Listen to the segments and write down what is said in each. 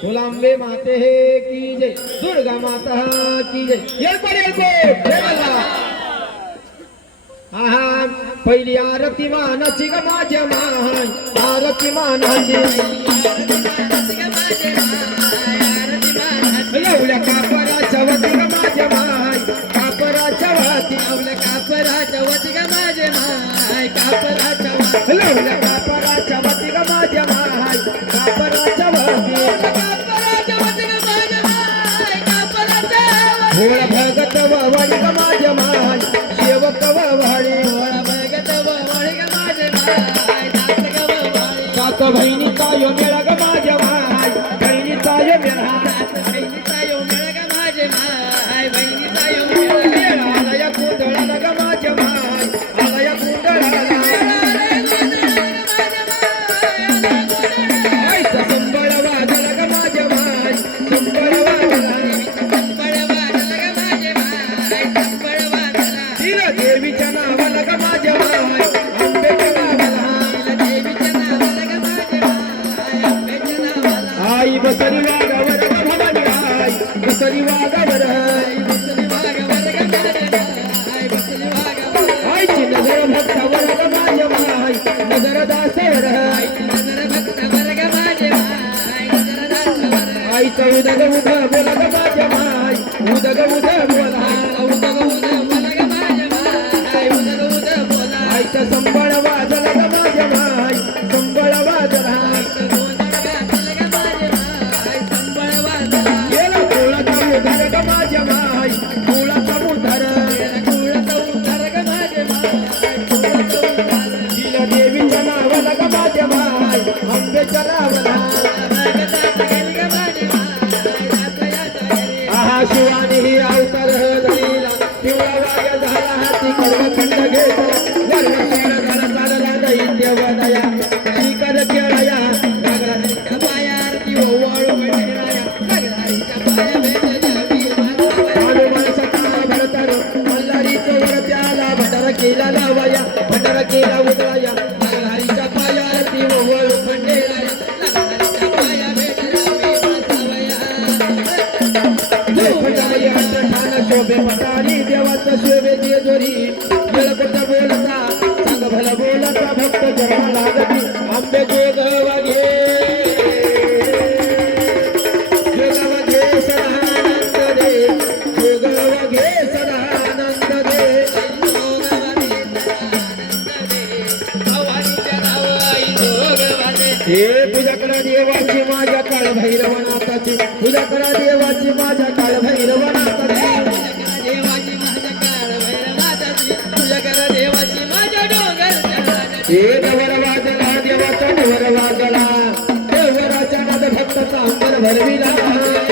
फुलांबे माते की जय, दुर्गा माता की जय. आहा पहिली आरती मानाची ग माझ्या माय, आरती मानाची एवढ्या कापराच्या वती ग माझ्या माय, कापराच्या वती आवल्या कापराच्या वती ग माझे माय, कापराच्या वती एवढ्या कापराच्या वती ग माझ्या माय, कापराच्या वती कापराच्या वती ग माझे माय, कापराच्या भोळा भगत ववाळी ग माझ्या माय, सेवक ववाळी भोळा भगत ववाळी ग माझे माय, दास ग ववाळी सात बहिणीचा यो मेळा ग माझ्या माय, बहिणीचा यो मेळा बहिणीचा यो मेळा ग माझे माय, बहिणीचा यो मेळा आलया कुंडळाला ग माझ्या माय, आलया कुंडळाला आईचा संबळ वाजला ग माझ्या माय, संबळ वाजला संबळ वाजला ग माझे माय, संबळ वाजला तिला देवीच्या नावाला ग माझ्या माय, आंबेच्या नावाला देवीच्या नावाला ग माझे माय, आंब्याच्या नावाला आई बसरी वागावर ग भवानी आई, बसरी वागावर बसली वाघावर ग माझे माय, बसली वाघावर आईची नजर भक्तावर ग माझ्या माय, नजर दासावर नजर भक्तावर ग माझे माय, नजर दासावर आईचा उदग उद बोला ग माझ्या माय, उदग उद बोला उदग उद बोला ग माझे माय, उदग उद बोला आईचा संबळ वाजला ग माझ्या माय, संबळ वाजला गोंधळ घातला ग माझे माय, संबळ वाजला गेला कुळाचा उदार ग माझ्या माय, कुळाचा उदार कुळाचा उद्धार ग माझे माय, कुळाचा उद्धार तिला देवीच्या नावाला ग माझ्या माय, आंबेच्या नावाला भगताचा गेली ग माझे माय, दासयाचा गेली आहा शिवानी ही अवतार धरीला, पिवळा वाघ झाला हाती कडवा खंड घेतला, वर्ण सोड झाला चालला दैत्य वदया, शिकर खेळया नागराच्या पायावरती ओवाळू भेटणाऱ्या नागराच्या पाया भेट द्यावी मानवावर हनुमान सखा भरतर मल्हारीचं वर त्याला भंडारा केला लावाया, भंडारा केला उदळाया, नागराच्या पायावरती ओवाळू भेटणाऱ्या नागराच्या पाया भेट द्यावी मानवाया फटावया ठाण शोभे पटारी देवाचा शोभे जेजोरी, वेळकोट बोलता सांग भला बोलता भक्त जन्म लागती, आंबे जोग वाघे जोग वाघे सदानंद दे, जोग वाघे सदानंद दे. हे पूजा करा देवाची माझ्या काळ भैरवनाथाची, पूजा करा देवाची माझ्या काळ भैरवनाथाची, देवाची माझ्या काळ भैरवाची तुझ्या कर देवाची माझ्या डोंगर हे डवर वाजला देवाचा डवर वाजला, देवराच्या नाद भक्ताचा अंबर भरविला,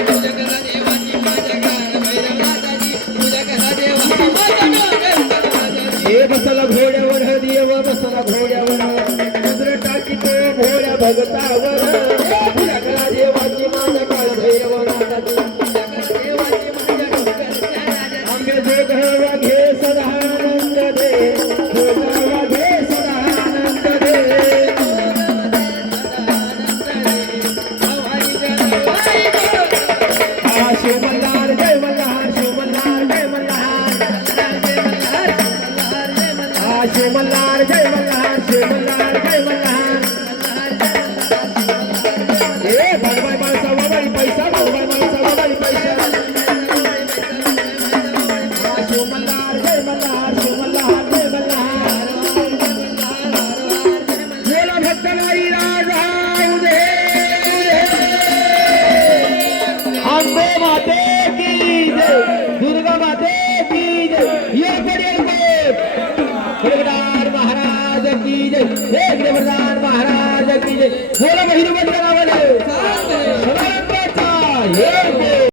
तुझ्या कर देवाची माझ्या काळ भैरवाची तुझ्या कर देवाची माझ्या डोंगर हे बसला घोड्यावर देव बसला घोड्यावर, रुद्र टाकीतो घोड्या भगतावर, पूजा करा देवाची माझ्या काळ भैरवनाथाची, देवाची माझ्या डोंगर आंबे जोग वाघे सदानंद दे, जोग वाघे सदानंद दे. हा शिव मल्हार जय मल्हार, शिव मल्हार जय मल्हार, हा शिव मल्हार जय मल्हार, शिव मल्हार जय मल्हार. ए भगवान माणसा ववाळी पैसा, भगवान माणसा ववाळी पैसा. हा शिव मल्हार जय मल्हार, शिव मल्हार जय मल्हार. बोला भक्त नाही राजाऊ दे. आंबे माते की जय, दुर्गा माते की जय, ये पडेल गिरवदार महाराज की जय, हे गिरवदार महाराज की जय. बोला बहिरवंत नावाले